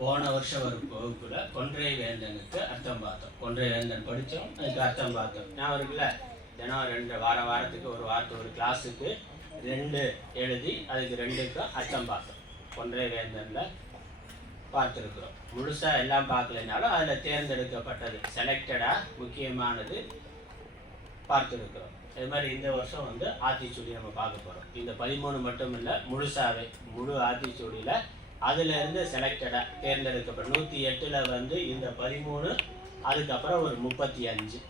போன வருஷம் ஒரு வகுப்புல கொன்றை வேந்தனுக்கு அர்த்தம் பார்த்தோம். கொன்றை வேந்தன் படித்தோம் அதுக்கு அர்த்தம் பார்த்தோம். ஞாபகம் இருக்குல்ல? தினம் ரெண்டு வார வாரத்துக்கு ஒரு வாரத்து ஒரு கிளாஸுக்கு ரெண்டு எழுதி அதுக்கு ரெண்டுக்கும் அர்த்தம் பார்த்தோம். கொன்றை வேந்தனில் பார்த்துருக்குறோம். முழுசாக எல்லாம் பார்க்கலனாலும் அதில் தேர்ந்தெடுக்கப்பட்டது செலக்டடாக முக்கியமானது பார்த்துருக்குறோம். அது மாதிரி இந்த வருஷம் வந்து ஆத்திச்சூடி நம்ம பார்க்க போகிறோம் இந்த பதிமூணு மட்டும் இல்லை முழுசாகவே முழு ஆத்திச்சூடியில் அதுலேருந்து செலக்டடாக தேர்ந்தெடுக்கப்படும் நூற்றி எட்டில் வந்து இந்த பதிமூணு அதுக்கப்புறம் ஒரு முப்பத்தி அஞ்சு.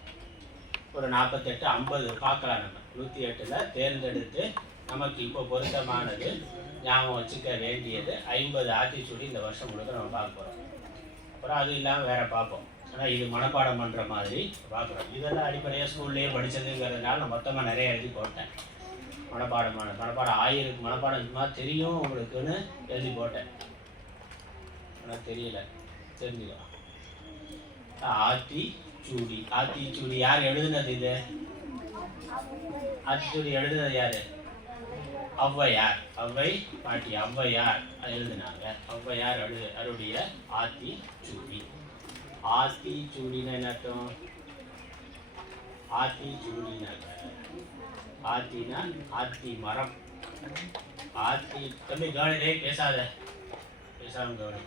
ஒரு நாற்பத்தெட்டு ஐம்பது பார்க்கலாம் நம்ம. நூற்றி எட்டில் தேர்ந்தெடுத்து நமக்கு இப்போ பொருத்தமானது ஞாபகம் வச்சுக்க வேண்டியது ஐம்பது ஆத்திச்சூடி இந்த வருஷம் முழுக்க நம்ம பார்க்க போகிறோம் அப்புறம் அது இல்லாமல் வேற பார்ப்போம். ஆனால் இது மனப்பாடம் பண்ணுற மாதிரி பார்க்குறோம். இதெல்லாம் அடிப்படையாக ஸ்கூல்லேயே படித்ததுங்கிறதுனால நான் மொத்தமாக நிறைய எழுதி போட்டேன். மனப்பாடம் மனப்பாடம் ஆயிருக்கு மனப்பாடம் சும்மா தெரியும் உங்களுக்குன்னு எழுதி போட்டேன். ஆனால் தெரியல. தெரிஞ்சுக்கலாம் ஆத்தி சூடி. ஆத்தி சூடி யார் எழுதுனது இது? ஆத்தி சூடி எழுதுனது யாரு? ஔவையார். ஔவை பாட்டி ஔவையார் எழுதுனாங்க. ஔவையார் அழு அருடைய ஆத்தி சூடி. ஆத்தி சூடினா என்ன அர்த்தம்? ஆத்தி சூடினாங்க. ஆத்தினா ஆத்தி மரம். ஆத்தி தம்பி கவனி பேசாத. பேசாம கவனி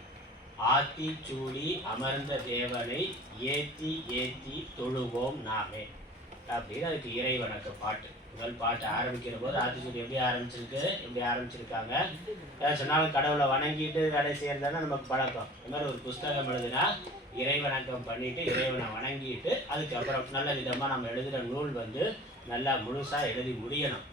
ஆத்தி சூடி அமர்ந்த தேவனை ஏத்தி ஏத்தி தொழுவோம் நாமே. அப்படின்னு அதுக்கு இறை வணக்க பாட்டு. முதல் பாட்டு ஆரம்பிக்கிற போது ஆத்திச்சூடி எப்படி ஆரம்பிச்சிருக்கு? எப்படி ஆரம்பிச்சிருக்காங்க? ஏதாவது சொன்னாலும் கடவுளை வணங்கிட்டு வேலை செய்யறதுனா நமக்கு பழக்கம். இந்த மாதிரி ஒரு புஸ்தகம் எழுதுனா இறை வணக்கம் பண்ணிட்டு இறைவனை வணங்கிட்டு அதுக்கப்புறம் நல்ல விதமாக நம்ம எழுதுகிற நூல் வந்து நல்லா முழுசாக எழுதி முடியணும்.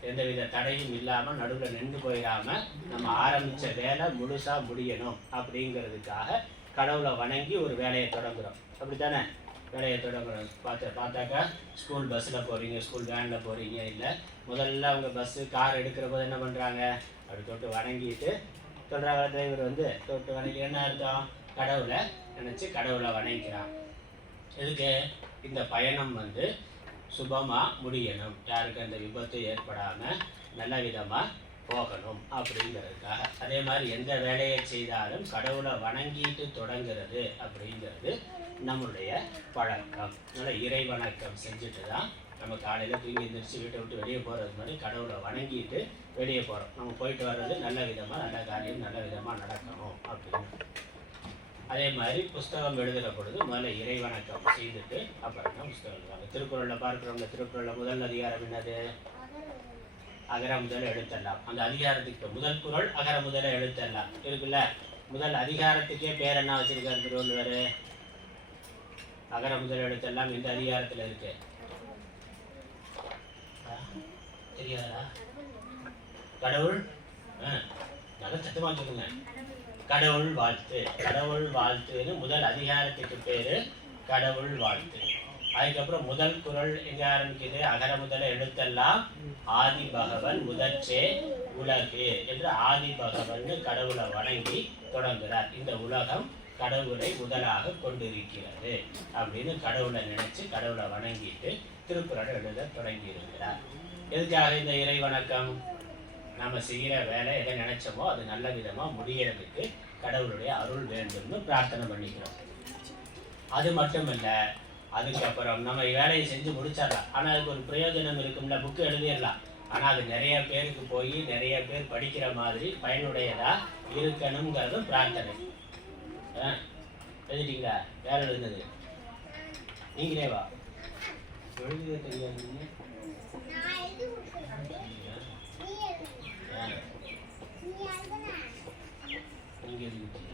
எந்தவித தடையும் இல்லாமல் நடுவில் நின்று போயிடாமல் நம்ம ஆரம்பித்த வேலை முழுசாக முடியணும் அப்படிங்கிறதுக்காக கடவுளை வணங்கி ஒரு வேலையை தொடங்குறோம். அப்படித்தானே? வேலையை தொடங்குறோம். பார்த்து பார்த்தாக்கா ஸ்கூல் பஸ்ஸில் போகிறீங்க ஸ்கூல் வேனில் போகிறீங்க இல்லை முதல்ல அவங்க பஸ்ஸு கார் எடுக்கிற போது என்ன பண்ணுறாங்க அப்படி தொட்டு வணங்கிட்டு சொல்கிறாங்க டிரைவர் வந்து தொட்டு வணங்கி என்ன அர்த்தம்? கடவுளை நினச்சி கடவுளை வணங்கிக்கிறான். எதுக்கு? இந்த பயணம் வந்து சுபமாக முடியணும். யாருக்கு அந்த விபத்து ஏற்படாமல் நல்ல விதமாக போகணும் அப்படிங்கிறதுக்காக. அதே மாதிரி எந்த வேலையை செய்தாலும் கடவுளை வணங்கிட்டு தொடங்கிறது அப்படிங்கிறது நம்மளுடைய பழக்கம். அதனால் இறை வணக்கம் செஞ்சுட்டு தான் நம்ம காலையில் தூங்கி எந்திரிச்சு வீட்டை விட்டு வெளியே போகிறது மாதிரி கடவுளை வணங்கிட்டு வெளியே போகிறோம் நம்ம போயிட்டு வர்றது நல்ல விதமாக நல்ல காரியம் நல்ல விதமாக நடக்கணும் அப்படின்னு. அதே மாதிரி புஸ்தகம் எழுதுகிற பொழுது முதல்ல இறை வணக்கம் செய்துட்டு அப்புறம் தான் புஸ்தகம் எழுதுவாங்க. திருக்குறளில் பார்க்குறவங்க திருக்குறளில் முதல் அதிகாரம் என்னது? அகர முதல் எழுத்தெல்லாம். அந்த அதிகாரத்துக்கு முதல் குரல் அகர முதல எழுத்தெல்லாம். இருக்குல்ல? முதல் அதிகாரத்துக்கே பேர் என்ன வச்சிருக்காரு திருவள்ளுவர்? அகர முதல் எழுத்தெல்லாம் எந்த அதிகாரத்தில் இருக்கு? ஆ, தெரியாதா? கடவுள்? ஆ, நல்லா சத்தமாக சொல்லுங்க. கடவுள் வாழ்த்து. கடவுள் வாழ்த்துன்னு முதல் அதிகாரத்துக்கு பேரு கடவுள் வாழ்த்து. அதுக்கப்புறம் முதல் குரல் எங்க ஆரம்பிக்குது? அகர முதல எழுத்தெல்லாம் ஆதி பகவன் முதற்றே உலகு என்று ஆதி பகவன் கடவுளை வணங்கி தொடங்குகிறார் இந்த உலகம் கடவுளை முதலாக கொண்டிருக்கிறது அப்படின்னு கடவுளை நினைச்சு கடவுளை வணங்கிட்டு திருக்குறள் எழுத தொடங்கி இருக்கிறார் எதுக்காக இந்த இறை வணக்கம்? நம்ம செய்கிற வேலை எதை நினைச்சோமோ அது நல்ல விதமாக முடியறதுக்கு கடவுளுடைய அருள் வேண்டும்னு பிரார்த்தனை பண்ணிக்கிறோம். அது மட்டும் இல்லை அதுக்கப்புறம் நம்ம வேலையை செஞ்சு முடிச்சிடலாம். ஆனால் அதுக்கு ஒரு பிரயோஜனம் இருக்கும்ல புக்கு எழுதிடலாம். ஆனால் அது நிறைய பேருக்கு போய் நிறைய பேர் படிக்கிற மாதிரி பயனுடையதாக இருக்கணுங்கிறதும் பிரார்த்தனை. ஆ, எழுதிட்டீங்களா? வேலை எழுதுனது. நீங்களே வா. எழுதிய தெரியாது engaging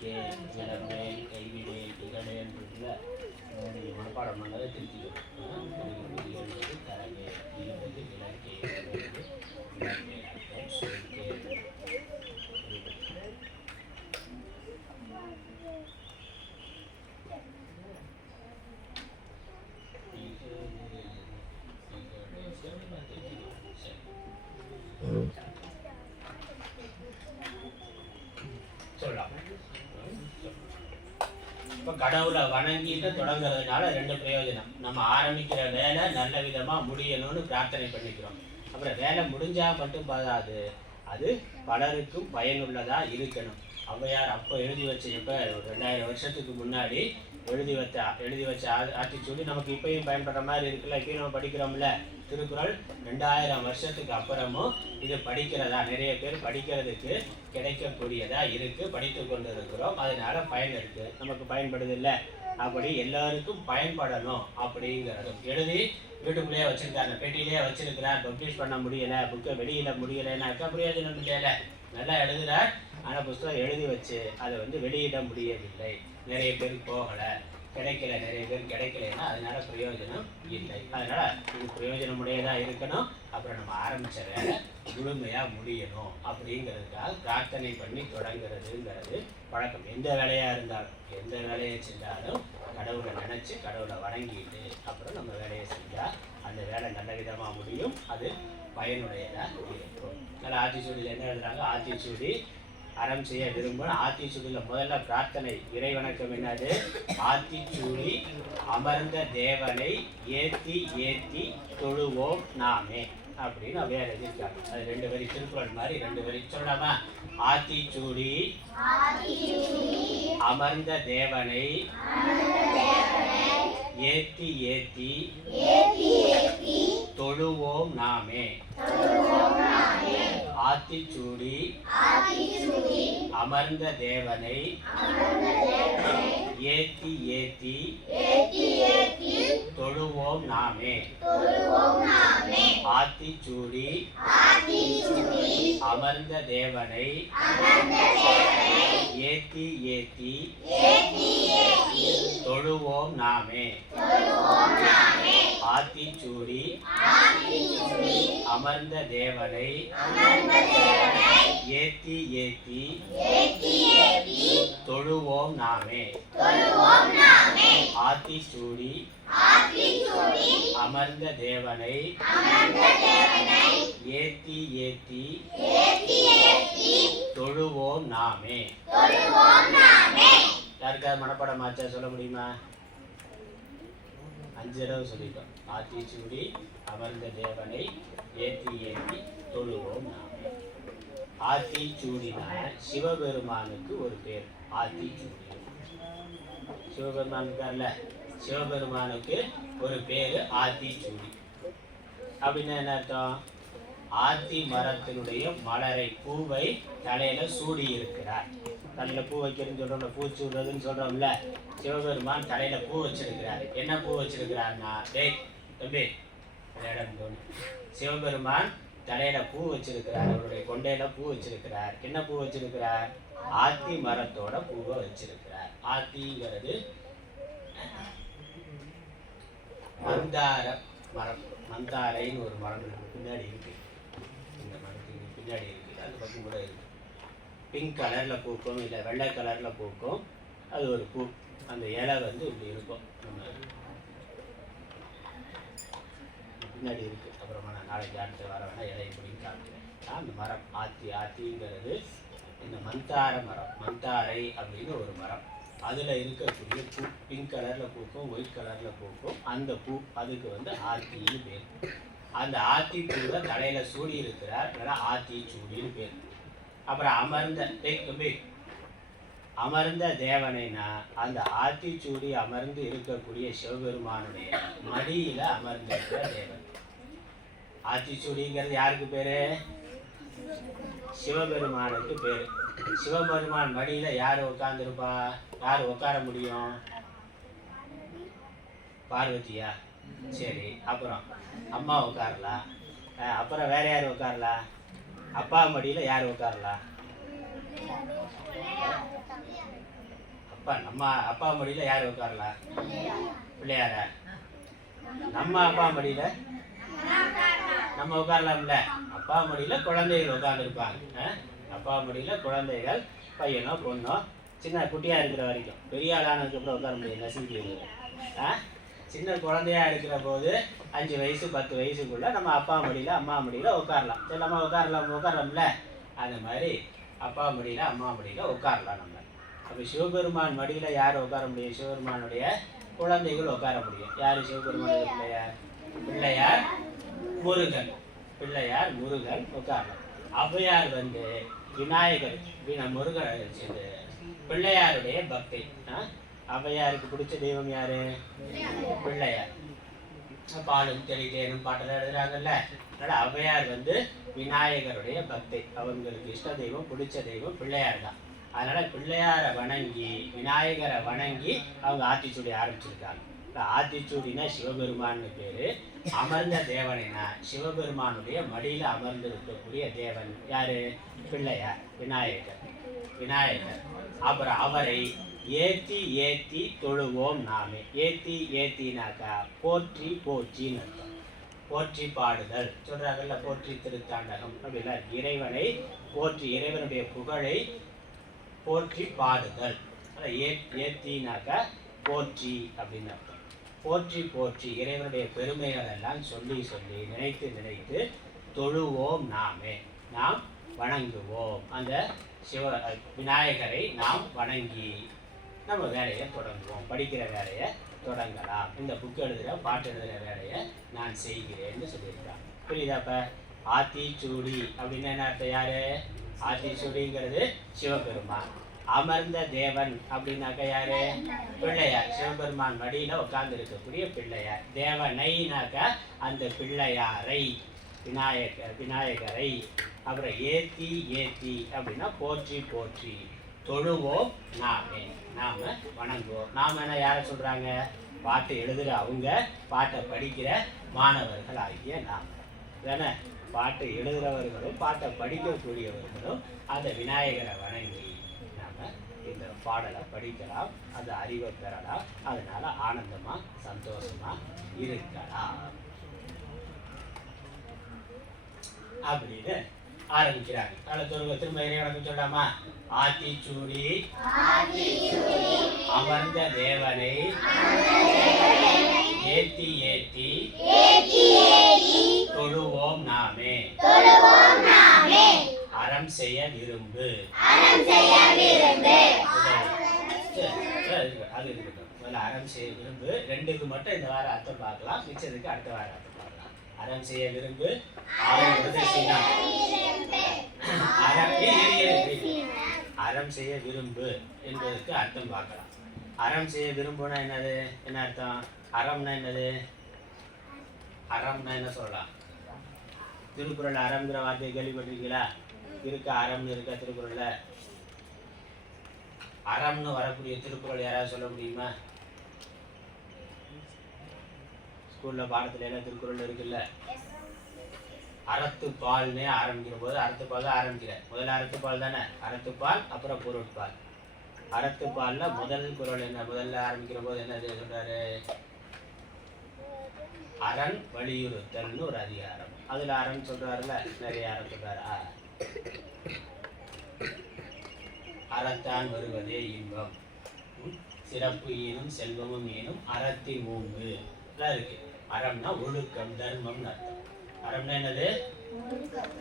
விளக்கே விளமேல் கைவிடே திகழே என்று நீங்கள் மனப்பாடம் பண்ணதை திருத்திக்கணும் தரவே இருபது விளக்கே விளக்கே அர்த்தம் சுருக்கே கடவுளை வணங்கிட்டு தொடங்குறதுனால ரெண்டு பிரயோஜனம். நம்ம ஆரம்பிக்கிற வேலை நல்ல விதமாக முடியணும்னு பிரார்த்தனை பண்ணிக்கிறோம். அப்புறம் வேலை முடிஞ்சால் மட்டும் போதாது. அது பலருக்கும் பயனுள்ளதாக இருக்கணும். ஔவையார் அப்போ எழுதி வச்ச இப்போ ஒரு ரெண்டாயிரம் வருஷத்துக்கு முன்னாடி எழுதி வச்ச எழுதி வச்ச ஆ- நமக்கு இப்பயும் பயன்படுற மாதிரி இருக்குல்ல. இப்பயும் நம்ம படிக்கிறோம்ல. திருக்குறள் ரெண்டாயிரம் வருஷத்துக்கு அப்புறமும் இது படிக்கிறதா நிறைய பேர் படிக்கிறதுக்கு கிடைக்கக்கூடியதாக இருக்குது படித்து கொண்டு இருக்கிறோம் அதனால் பயன் இருக்குது நமக்கு பயன்படுது இல்லை. அப்படி எல்லாருக்கும் பயன்படணும் அப்படிங்கிறது எழுதி வீட்டுக்குள்ளேயே வச்சிருக்காங்க. பெட்டியிலேயே வச்சிருக்கிறார். பப்ளிஷ் பண்ண முடியலை. புக்கை வெளியில் முடியலைன்னாக்கா பிரயோஜனம் இல்லையில நல்லா எழுதுகிறார் ஆனால் புஸ்தகம் எழுதி வச்சு அதை வந்து வெளியிட முடியவில்லை. நிறைய பேருக்கு போகலை. கிடைக்கல நிறைய பேர் கிடைக்கலன்னா அதனால பிரயோஜனம் இல்லை. அதனால இது பிரயோஜனமுடையதா இருக்கணும். அப்புறம் நம்ம ஆரம்பிச்ச வேலை முழுமையா முடியணும். அப்படிங்கிறதுக்காக பிரார்த்தனை பண்ணி தொடங்குறதுங்கிறது பழக்கம். எந்த வேலையா இருந்தாலும் எந்த வேலையை செஞ்சாலும் கடவுளை நினைச்சு கடவுளை வணங்கிட்டு அப்புறம் நம்ம வேலையை செஞ்சா அந்த வேலை நல்ல விதமா முடியும். அது பயனுடையதா இருக்கும். அதனால் ஆத்திச்சூடியில் என்ன எழுதுறாங்க? ஆத்திச்சூடி அறம் செய்ய விரும்பும் ஆத்திச்சூடியில் முதல்ல பிரார்த்தனை. இறை வணக்கம் என்னது? ஆத்திச்சூடி அமர்ந்த தேவனை ஏத்தி ஏத்தி தொழுவோம் நாமே அப்படின்னு அவையார் எழுதியிருக்காங்க. அது ரெண்டு வரி திருக்குறள் மாதிரி ரெண்டு வரி சொல்லாமா ஆத்திச்சூடி அமர்ந்த தேவனை ஏத்தி ஏத்தி தொழுவோம் நாமே. ஆத்திச்சூடி. அமர்ந்த தேவனை ஏத்தி ஏத்தி. தொழுவோம் நாமே. ஆத்திச்சூடி. அமர்ந்த தேவனை ஏத்தி ஏத்தி. தொழுவோம் நாமே. ஆத்திச்சூடி. அமர்ந்த தேவனை ஏத்தி ஏத்தி. தொழுவோம் நாமே. ஆத்திச்சூடி அமர்ந்த தேவனை. ஏத்தி ஏத்தி. தொழுவோம் நாமே. யாருக்காவது மனப்பாடமாச்சா சொல்ல முடியுமா? அஞ்சு தடவை சொல்லிட்டோம். ஆத்திச்சூடி அமர்ந்த தேவனை. ஏத்தி ஏத்தி. தொழுவோம் நாமே. ஆத்திச்சூடினா சிவபெருமானுக்கு ஒரு பேர். ஆத்திச்சூடி. சிவபெருமான் இருக்கார்ல சிவபெருமானுக்கு ஒரு பேரு ஆத்திச்சூடி. அப்படின்னா என்ன அர்த்தம்? ஆத்தி மரத்தினுடைய மலரை பூவை தலையில சூடி இருக்கிறார். தலையில பூ வைக்கிறதுன்னு சொல்றோம்ல பூ சூடுறதுன்னு சொல்றோம்ல சிவபெருமான் தலையில பூ வச்சிருக்கிறாரு. என்ன பூ வச்சிருக்கிறார்னா டேய் தம்பி சிவபெருமான் தலையில பூ வச்சிருக்கிறார் அவருடைய கொண்டையில பூ வச்சிருக்கிறார். என்ன பூ வச்சிருக்கிறார்? ஆத்தி மரத்தோட பூவை வச்சிருக்கிறார். ஆத்திங்கிறது மந்தார மரம் மந்தாரைன்னு ஒரு மரம் பின்னாடி இருக்கு. இந்த மரத்துக்கு பின்னாடி இருக்கு. அந்த பக்கம் கூட இருக்கு. பிங்க் கலர்ல பூக்கும் இல்லை வெள்ளை கலர்ல பூக்கும். அது ஒரு பூ. அந்த இலை வந்து இப்படி இருக்கும். நம்ம பின்னாடி இருக்குது அப்புறமா நான் நாளைக்கு அடுத்து வர வேணால் எதை இப்படின்னு காமிக்கிறேன். அந்த மரம் ஆத்தி ஆத்திங்கிறது இந்த மந்தார மரம். மந்தாரை அப்படின்னு ஒரு மரம். அதில் இருக்கக்கூடிய பூ பிங்க் கலரில் பூக்கும் ஒயிட் கலரில் பூக்கும். அந்த பூ அதுக்கு வந்து ஆத்தின்னு பேர். அந்த ஆத்தி பூவில் தலையில் சூடி இருக்கிறார் ஆத்தி சூடின்னு பேர். அப்புறம் அமர்ந்த டேய் பேக் அமர்ந்த தேவனைனா அந்த ஆத்திச்சூடி அமர்ந்து இருக்கக்கூடிய சிவபெருமானுடைய மடியில அமர்ந்திருக்கிற தேவன். ஆத்திச்சூடிங்கிறது யாருக்கு பேரு? சிவபெருமானுக்கு பேரு. சிவபெருமான் மடியில யார் உட்கார்ந்துருப்பா? யார் உட்கார முடியும்? பார்வதியா? சரி அப்புறம் அம்மா உட்காரலாம் அப்புறம் வேற யார் உட்காரலாம் அப்பா மடியில யார் உட்காரலாம் அப்பா நம்ம அப்பா மடியில் யார் உட்காரலாம் பிள்ளையார? நம்ம அப்பா மடியில் நம்ம உட்காரலாம்ல. அப்பா மடியில் குழந்தைகள் உட்காந்துருப்பாங்க அப்பா மடியில் குழந்தைகள் பையனோ பொண்ணோ சின்ன குட்டியாக இருக்கிற வரைக்கும். பெரிய ஆளானதுக்கப்புறம் உட்கார முடியும் நசுங்கி ஆ? சின்ன குழந்தையா இருக்கிற போது அஞ்சு வயசு பத்து வயசுக்குள்ளே நம்ம அப்பா மடியில் அம்மா மடியில் உட்காரலாம். சரி நம்ம உட்காரலாம் உட்காரலாம்ல. அந்த மாதிரி அப்பா மடியில் அம்மா மடியில உட்காரலாம் நம்ம. அப்போ சிவபெருமான் மடியில் யார் உட்கார முடியும்? சிவபெருமானுடைய குழந்தைகள் உட்கார முடியும். யார் சிவபெருமானுடைய பிள்ளையார் பிள்ளையார் முருகன். பிள்ளையார் முருகன் உட்காரலாம் ஔவையார் வந்து? விநாயகர். முருகன் அழைச்சது பிள்ளையாருடைய பக்தி. ஆ? ஔவையாருக்கு பிடிச்ச தெய்வம் யாரு? பிள்ளையார் பாலும் தெளிதேனும் பாட்டெல்லாம் எழுதுறாங்கல்ல. அதனால ஔவையார் வந்து? விநாயகருடைய பக்தி. அவங்களுக்கு இஷ்ட தெய்வம் பிடிச்ச தெய்வம் பிள்ளையார் தான். அதனால பிள்ளையாரை வணங்கி விநாயகரை வணங்கி அவங்க ஆத்திச்சூடி ஆரம்பிச்சிருக்காங்க. ஆத்திச்சூடினா சிவபெருமான்னு பேரு. அமர்ந்த தேவனைனா சிவபெருமானுடைய மடியில அமர்ந்து இருக்கக்கூடிய தேவன் யாரு? பிள்ளையார் விநாயகர். விநாயகர். அப்புறம் அவரை ஏத்தி ஏத்தி தொழுவோம் நாமே. ஏத்தி ஏத்தினாக்கா போற்றி போற்றின்னு அர்த்தம். போற்றி பாடுதல். சொல்றாங்கல்ல போற்றி திருத்தாண்டகம் அப்படின்னா இறைவனை போற்றி இறைவனுடைய புகழை போற்றி பாடுதல் அதான் ஏ ஏத்தினாக்கா போற்றி அப்படின்னு அர்த்தம். போற்றி போற்றி இறைவனுடைய பெருமைகள் எல்லாம் சொல்லி சொல்லி நினைத்து நினைத்து தொழுவோம் நாமே. நாம் வணங்குவோம். அந்த சிவ விநாயகரை நாம் வணங்கி நம்ம வேலையை தொடங்குவோம். படிக்கிற வேலையை தொடங்கலாம். இந்த புக் எழுதுகிற பாட்டு எழுதுகிற வேலையை நான் செய்கிறேன்னு சொல்லியிருக்காங்க. புரியுதாப்ப ஆத்திச்சூடி அப்படின்னு என்ன அர்த்தம் யாரு? ஆத்திச்சூடிங்கிறது சிவபெருமான். அமர்ந்த தேவன் அப்படின்னாக்க யாரு? பிள்ளையார். சிவபெருமான் மடியில உட்கார்ந்து இருக்கக்கூடிய பிள்ளையார். தேவனைனாக்க அந்த பிள்ளையாரை விநாயகர் விநாயகரை. அப்புறம் ஏத்தி ஏத்தி அப்படின்னா போற்றி போற்றி. தொழுவோம் நாமே. நாம வணங்குவோம். நாம என்ன யாரை சொல்றாங்க? பாட்டு எழுதுகிற அவங்க பாட்டை படிக்கிற மாணவர்கள் ஆகிய நாம். தானே? பாட்டு எழுதுகிறவர்களும் பாட்டை படிக்கக்கூடியவர்களும் அந்த விநாயகரை வணங்கி நாம இந்த பாடலை படிக்கலாம் அந்த அறிவை பெறலாம் அதனால ஆனந்தமா சந்தோஷமா இருக்கலாம். அப்படின்னு ஆரம்பிக்கிறாங்க. சொல்லுங்க திரும்ப இறைவனுக்கு சொல்லாமா ஆத்திச்சூடி. அமர்ந்த தேவனை. ஏத்தி ஏத்தி தொழுவோம் நாமே. அறம் செய்ய விரும்பு. அது இருக்கட்டும், முதல்ல அறம் செய்ய விரும்பு. ரெண்டுக்கு மட்டும் இந்த வாரம் அர்த்தம் பார்க்கலாம். மிச்சத்துக்கு அடுத்த வாரம் அர்த்தம் பார்க்கலாம். அறம் செய்ய விரும்பு. அறம் செய்ய விரும்பு. என்பதற்கு அர்த்தம் பார்க்கலாம். அறம் செய்ய விரும்புனா என்னது? என்ன அர்த்தம்? அறம்னா என்னது? அறம்னா என்ன சொல்லலாம்? திருக்குறள் அறம்ங்கிற வார்த்தையை கேள்விப்பட்டிருக்கீங்களா? இருக்க அறம்னு இருக்க திருக்குறள்ல? அறம்னு வரக்கூடிய திருக்குறள் யாராவது சொல்ல முடியுமா? ஸ்கூல்ல பாடத்துல எல்லாம் திருக்குறள் இருக்குல்ல? அறத்துப்பால்னே ஆரம்பிக்கிற போது அறத்துப்பால் தான் ஆரம்பிக்கிற. முதல்ல அறத்துப்பால் தானே? அறத்துப்பால் அப்புறம் பொருட்பால். அறத்துப்பால்ல முதல் குரல் என்ன? முதல்ல ஆரம்பிக்கிற போது என்ன சொல்றாரு? அரண் வலியுறுத்தல்னு ஒரு அதிகாரம். அதுல அரண் சொல்றாருல நிறைய அறம் சொல்றாரு. அறத்தான் வருவதே இன்பம். சிறப்பு ஈனும் செல்வமும் ஈனும் அறத்தி மூங்கு இருக்கு. அறம்னா ஒழுக்கம் தர்மம்னு அர்த்தம். அறம்னா என்னது?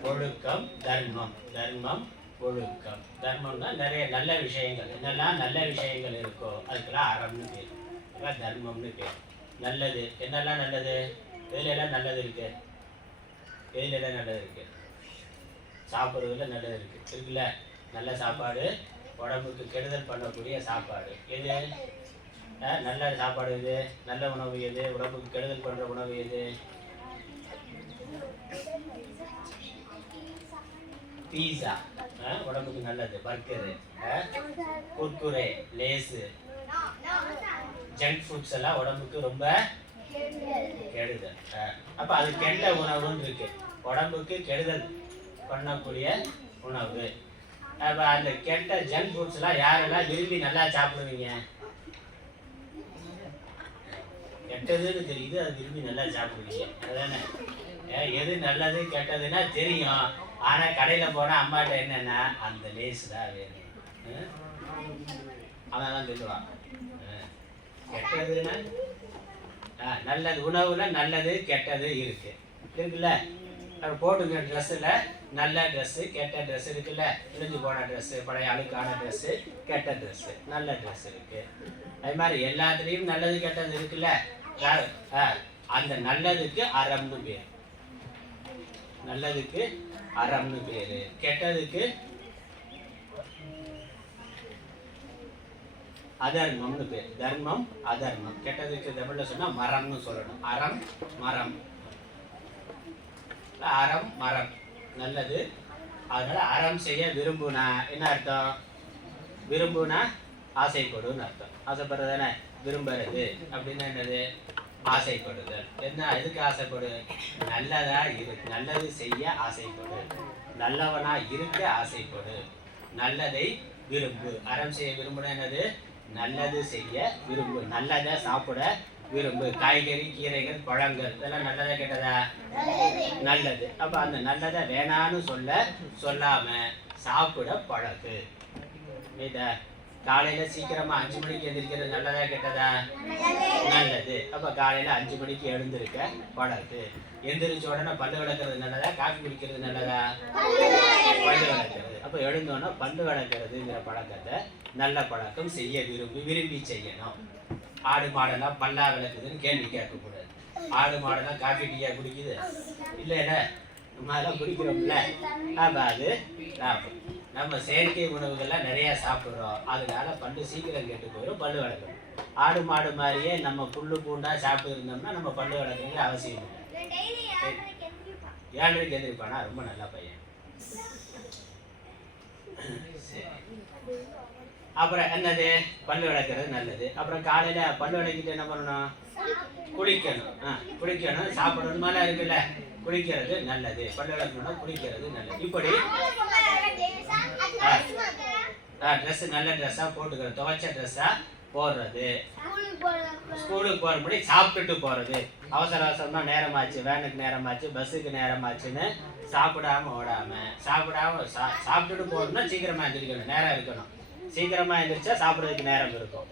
ஒழுக்கம் தர்மம். தர்மம் ஒழுக்கம். தர்மம்னா நிறைய நல்ல விஷயங்கள். என்னெல்லாம் நல்ல விஷயங்கள் இருக்கோ அதுக்கெல்லாம் அறம்னு பேர். தர்மம்னு பேர். நல்லது. என்னெல்லாம் நல்லது? எதுல எல்லாம் நல்லது இருக்கு? எதுல எல்லாம் நல்லது இருக்கு? சாப்பிட்றதுல நல்லது இருக்கு. இருக்குல்ல? நல்ல சாப்பாடு. உடம்புக்கு கெடுதல் பண்ணக்கூடிய சாப்பாடு. எது? நல்ல சாப்பாடு எது? நல்ல உணவு எது? உடம்புக்கு கெடுதல் பண்ற உணவு எது? பீஸா. உடம்புக்கு நல்லது. Burger. Kurkure. Lays. Junk foods எல்லாம் உடம்புக்கு ரொம்ப கெடுதல். அப்ப அது கெட்ட உணவுன்னு இருக்கு. உடம்புக்கு கெடுதல் பண்ணக்கூடிய உணவு. அப்ப அந்த கெட்ட ஜங்க் ஃபுட்ஸ் எல்லாம் யாரெல்லாம் விரும்பி நல்லா சாப்பிடுவீங்க? கெட்டதுன்னு தெரியுது அது விரும்பி நல்லா சாப்பிடுவீங்க. அதுதானே எது நல்லது கெட்டதுன்னா தெரியும். ஆனா கடையில போனா அம்மாட்ட என்னன்னா அந்த லேஸ் தான் வேணும்? அவன் தான் சொல்லுவான். கெட்டதுன்னா ஆ, நல்லது உணவுல நல்லது கெட்டது இருக்கு. இருக்குல்ல? போட்டுங்க ட்ரெஸ்ஸில் நல்ல ட்ரெஸ்ஸு கெட்ட ட்ரெஸ் இருக்குல்ல? இழிஞ்சு போன ட்ரெஸ்ஸு பழைய அழுக்கான ட்ரெஸ்ஸு கெட்ட ட்ரெஸ்ஸு நல்ல ட்ரெஸ் இருக்கு. அது மாதிரி எல்லாத்துலேயும் நல்லது கெட்டது இருக்குல்ல? அந்த நல்லதுக்கு அறம்னு பேர். நல்லதுக்கு அறம்னு பேர். கெட்டதுக்கு அதர்மம்னு பேர். தர்மம் அதர்மம். கெட்டதுக்கு தமிழ்ல சொன்னா மரம்னு சொல்லணும். அறம் மரம். அறம் மரம். நல்லது. அதனால அறம் செய்ய விரும்புனா என்ன அர்த்தம்? விரும்புனா ஆசைப்படுன்னு அர்த்தம். ஆசைப்படுறதானே விரும்புறது. அப்படின்னா என்னது? ஆசைப்படுதல். என்ன எதுக்கு ஆசைப்படு? நல்லதா இரு. நல்லது செய்ய ஆசைப்படு. நல்லவனா இருக்க ஆசைப்படு. நல்லதை விரும்பு. அறம் செய்ய விரும்புனா என்னது? நல்லது செய்ய விரும்பு நல்லதை சாப்பிட விரும்பு. காய்கறி கீரைகள் பழங்கள் இதெல்லாம் நல்லதா கெட்டதா? நல்லது. அப்ப அந்த நல்லதை வேணான்னு சொல்ல சொல்லாம சாப்பிட பழகு. புரியுதா? காலையில சீக்கிரமா அஞ்சு மணிக்கு எந்திரிக்கிறது நல்லதா கெட்டதா? நல்லது. அப்ப காலையில அஞ்சு மணிக்கு எழுந்திருக்க பழகு. எந்திரிச்ச உடனே பல்லு விளக்குறது நல்லதா? காஃபி குடிக்கிறது நல்லதா? பல்லு விளக்குறது. அப்ப எழுந்தோன்னா பல்லு விளக்குறதுங்கிற பழக்கத்தை நல்ல பழக்கம் செய்ய விரும்பி விரும்பி செய்யணும். ஆடு மாடெல்லாம் பல்லா விளக்குதுன்னு கேள்வி கேட்கக்கூடாது. ஆடு மாடெல்லாம் காஃபி டீயா குடிக்குது? இல்லைல்ல. நம்ம அதெல்லாம் குடிக்கிறோம்ல. அப்ப அது லாபம். நம்ம செயற்கை உணவுகள்லாம் நிறைய சாப்பிட்றோம். அதனால பல்லு சீக்கிரம் கெட்டு போயிடும் பல்லு விளக்கணும் ஆடு மாடு மாதிரியே நம்ம புல்லு பூண்டா சாப்பிட்டு இருந்தோம்னா நம்ம பல்லு விளக்குறது அவசியம் இல்லை. ஏழரைக்கு எந்திரிப்பானா. ரொம்ப நல்ல பையன். சரி. அப்புறம் என்னது? பல்லு விளக்குறது நல்லது. அப்புறம் காலையில பல்லு விளக்கிட்டு என்ன பண்ணணும்? குளிக்கணும். ஆ குளிக்கணும். சாப்பிடணும். மேலே இருக்குல்ல. குளிக்கிறது நல்லது. பல்லு விளக்கணும் குளிக்கிறது நல்லது. இப்படி ட்ரெஸ் நல்ல ட்ரெஸ்ஸாக போட்டுக்கிறது துவைச்ச ட்ரெஸ்ஸாக போடுறது. ஸ்கூலுக்கு போகிறபடி சாப்பிட்டுட்டு போகிறது அவசர அவசரமா நேரமாச்சு. வேனுக்கு நேரமாச்சு. பஸ்ஸுக்கு நேரமாச்சுன்னு சாப்பிடாம ஓடாம. சாப்பிடாம சா சாப்பிட்டுட்டு போகணும்னா சீக்கிரமா எந்திரிக்கணும். நேரம் இருக்கணும். சீக்கிரமா எந்திரிச்சா சாப்பிட்றதுக்கு நேரம் இருக்கும்.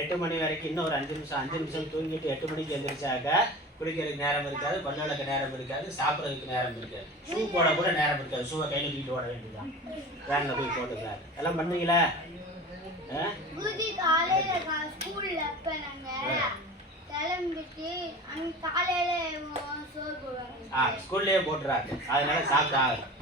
எட்டு மணி வரைக்கும் இன்னும் ஒரு அஞ்சு நிமிஷம் அஞ்சு நிமிஷம் தூங்கிட்டு எட்டு மணிக்கு எந்திரிச்சாக்க குளிக்கிறதுக்கு நேரம் இருக்காது பல்லு விளக்க நேரம் இருக்காது சாப்பிட்றதுக்கு நேரம் இருக்காது. ஷூ போட கூட நேரம் இருக்காது. ஷூவை கையில் தூக்கிட்டு ஓட வேண்டியதுதான். வேனில் போய் போட்டுக்கலாம் எல்லாம் ஆ ஸ்கூல்லேயே போட்டுறாங்க. அதனால சாப்பிட்டு ஆகணும்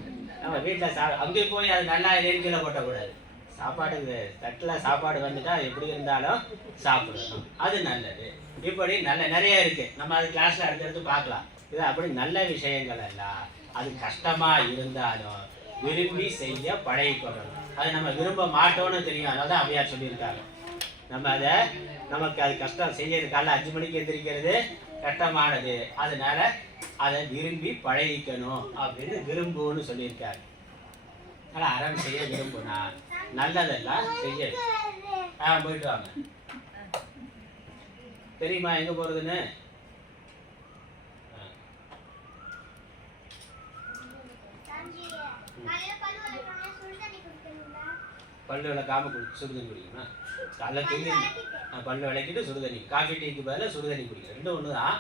நம்ம வீட்டில் சா அங்கே போய் அது நல்லா கீழே போட்டக்கூடாது. சாப்பாடு தட்டில் சாப்பாடு வந்துட்டா எப்படி இருந்தாலும் சாப்பிடணும். அது நல்லது. இப்படி நல்ல நிறைய இருக்கு. நம்ம அது கிளாஸ்ல அடுத்தடுத்து பார்க்கலாம். இது அப்படி நல்ல விஷயங்கள் எல்லாம் அது கஷ்டமா இருந்தாலும் விரும்பி செய்ய பழகிக்கொள்ளணும். அது நம்ம விரும்ப மாட்டோம்னு தெரியும். அதான் அவையார் சொல்லியிருக்காங்க. நம்ம அதை நமக்கு அது கஷ்டம் செய்யறது காலைல அஞ்சு மணிக்கு எந்திரிக்கிறது கஷ்டமானது. அதனால அதை விரும்பி பழகிக்கணும் அப்படின்னு விரும்புன்னு சொல்லியிருக்காரு. அதனால் அறம் செய்ய விரும்புனா நல்லதெல்லாம் செய்ய ஆ போயிட்டு வாங்க. தெரியுமா எங்க போறதுன்னு? ஆ. பல்லு சுடு தண்ணி குடி சுடுதண்ணி குடிக்கணும்? காலைல தூங்கி பல்லு விளக்கிட்டு சுடுதண்ணி. காஃபி டீக்கு பதிலாக சுடுதண்ணி குடிக்கணும் ரெண்டும் ஒன்று தான்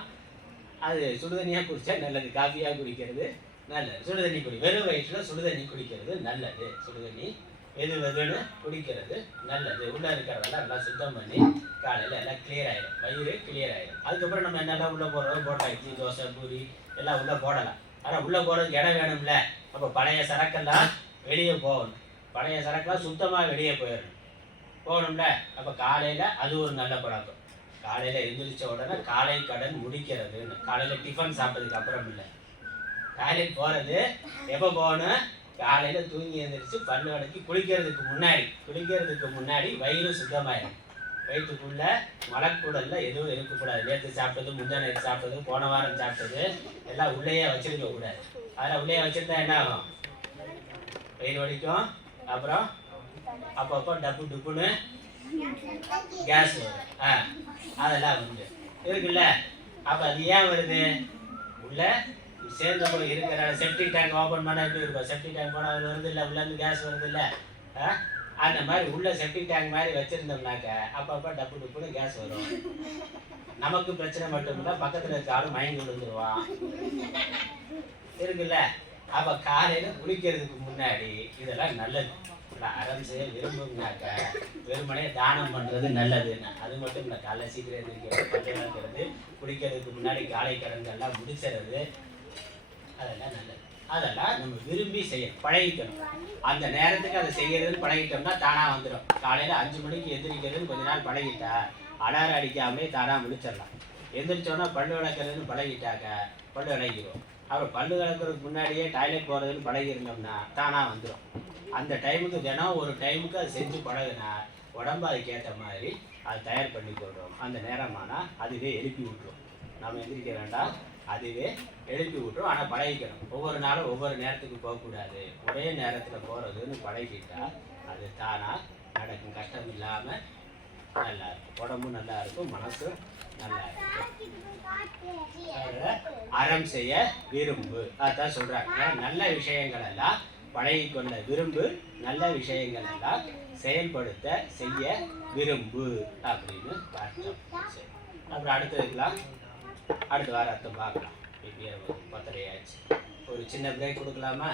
அது சுடுதண்ணியாக குடிச்சா நல்லது. காஃபியாக குடிக்கிறது நல்லது. சுடுதண்ணி குடி. வெறும் வயிற்றில் சுடுதண்ணி குடிக்கிறது நல்லது. சுடுதண்ணி எது வெதுன்னு குடிக்கிறது நல்லது. உள்ளே இருக்கிறதெல்லாம் நல்லா சுத்தம் பண்ணி காலையில் எல்லாம் கிளியர் ஆயிடும் வயிறு கிளியர் ஆயிடும் அதுக்கப்புறம் நம்ம என்னெல்லாம் உள்ளே போடுறோம்? போட்டா இட்லி தோசை பூரி எல்லாம் உள்ளே போடலாம். ஆனால் உள்ளே போகிறதுக்கு இடம் வேணும்ல. அப்போ பழைய சரக்கெல்லாம் வெளியே போகணும். பழைய சரக்குலாம் சுத்தமாக வெளியே போயிடணும் போகணும்ல. அப்போ காலையில் அது ஒரு நல்ல பழக்கம். காலையில் எழுந்திரிச்ச உடனே காலை கடன் முடிக்கிறதுன்னு. காலையில் டிஃபன் சாப்பிட்டதுக்கு அப்புறம் இல்லை காலையில் போகிறது எப்போ போகணும்? காலையில் தூங்கி எழுந்திரிச்சு பல்லு விளக்கி குளிக்கிறதுக்கு முன்னாடி குளிக்கிறதுக்கு முன்னாடி வயிறு சுத்தமாயிடும் வயிற்றுக்குள்ள மலக்குடல்ல எதுவும் இருக்கக்கூடாது. நேற்று சாப்பிட்டது முந்தா நேற்று சாப்பிட்டது போன வாரம் சாப்பிட்டது எல்லாம் உள்ளேயே வச்சிருக்க கூடாது. அதில் உள்ளேயே வச்சிருந்தா என்ன ஆகும்? வயிறு வலிக்கும். அப்புறம் அப்பப்போ டப்பு டுப்புன்னு கேஸ் வரும். ஆ அதெல்லாம் உண்டு. இருக்குல்ல? அப்போ அது ஏன் வருது? உள்ள சேர்ந்த போய் இருக்கிற செப்டிக் டேங்க் ஓப்பன் பண்ணால் எப்படி இருக்கும்? செப்டிக் டேங்க் போனால் அதில் வருது இல்லை உள்ளேருந்து கேஸ் வருது இல்லை? அந்த மாதிரி உள்ள செப்டிக் டேங்க் மாதிரி வச்சுருந்தோம்னாக்க அப்பப்போ டப்பு டப்புன்னு கேஸ் வரும். நமக்கு பிரச்சனை மட்டும் இல்லை பக்கத்தில் இருக்க ஆளும் மயங்கி விழுந்துருவான். இருக்குல்ல? அப்ப காலையில குளிக்கிறதுக்கு முன்னாடி இதெல்லாம் நல்லது. அறம் செய்ய விரும்புனாக்க வெறுமனே தானம் பண்றது நல்லதுன்னு அது மட்டும் இல்லை காலைல சீக்கிரம் எழுந்திரிக்கிறது பல்லு குளிக்கிறதுக்கு முன்னாடி காலை கடன்கள்லாம் முடிச்சிறது அதெல்லாம் நல்லது. அதெல்லாம் நம்ம விரும்பி செய்யணும் பழகிக்கணும். அந்த நேரத்துக்கு அதை செய்யறதுன்னு பழகிட்டோம்னா தானா வந்துடும் காலையில அஞ்சு மணிக்கு எந்திரிக்கிறதுன்னு கொஞ்ச நாள் பழகிட்டா அலாரம் அடிக்காமலே தானா முடிச்சிடலாம் எந்திரிச்சோன்னா பல்லு விளக்குறதுன்னு பழகிட்டாக்க பல்லு விளக்கிடும் அப்புறம் பல்லு விளக்குறதுக்கு முன்னாடியே டாய்லெட் போகிறதுன்னு பழகிருந்தோம்னா தானா வந்துடும் அந்த டைமுக்கு தினம் ஒரு டைமுக்கு அது செஞ்சு பழகுனா உடம்பு அதுக்கேற்ற மாதிரி அது தயார் பண்ணி கொள்றோம் அந்த நேரமானால் அதுவே எழுப்பி விட்டுரும். நம்ம எந்திரிக்க வேண்டாம். அதுவே எழுப்பி விட்டுரும். ஆனால் பழகிக்கணும். ஒவ்வொரு நாளும் ஒவ்வொரு நேரத்துக்கு போகக்கூடாது. ஒரே நேரத்தில் போகிறதுன்னு பழகிட்டா அது தானாக நடக்கும். கஷ்டம் இல்லாமல் நல்லா இருக்கும். உடம்பும் நல்லா இருக்கும். மனசும் நல்லா இருக்கும். அறம் செய்ய விரும்பு. அதான் சொல்றாங்க. நல்ல விஷயங்கள் எல்லாம் பழகி கொள்ள விரும்பு நல்ல விஷயங்கள் எல்லாம் செயல்படுத்த செய்ய விரும்பு அப்படின்னு அர்த்தம் சரி. அப்புறம் அடுத்ததுக்கெல்லாம் அடுத்த வாரத்தை பார்க்கலாம் இப்படியே பத்தரை ஆச்சு ஒரு சின்ன பிரேக் கொடுக்கலாமா?